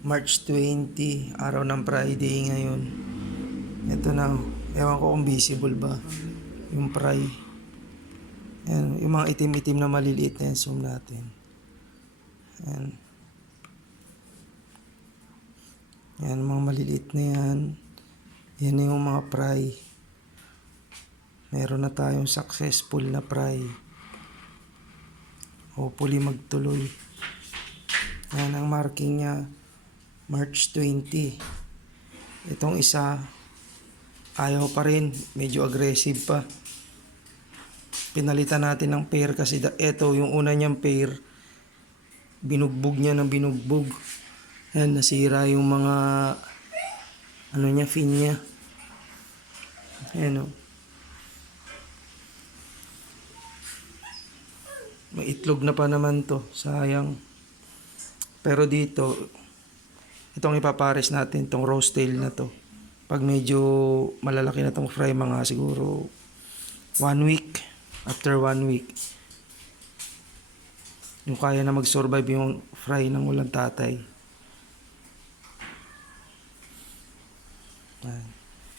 March 20, araw ng Friday ngayon. Ito na, ewan ko kung visible ba yung fry. Yan, yung mga itim-itim na maliliit na yan, zoom natin. Yan. Yan, mga maliliit na yan. Yan na yung mga fry. Meron na tayong successful na fry. Hopefully magtuloy. Yan ang marking niya, March 20. Itong isa, ayaw pa rin, medyo aggressive pa. Pinalitan natin ng pair kasi eto yung una niyang pair, binugbog niya ng binugbog. Yan, nasira yung mga ano niya, fin niya. Ayan o. May itlog na pa naman to, sayang. Pero dito, itong ipapares natin, itong roast tail na to. Pag medyo malalaki na itong fry, mga siguro 1 week. After 1 week, yung kaya na mag-survive yung fry ng walang tatay. Ayan.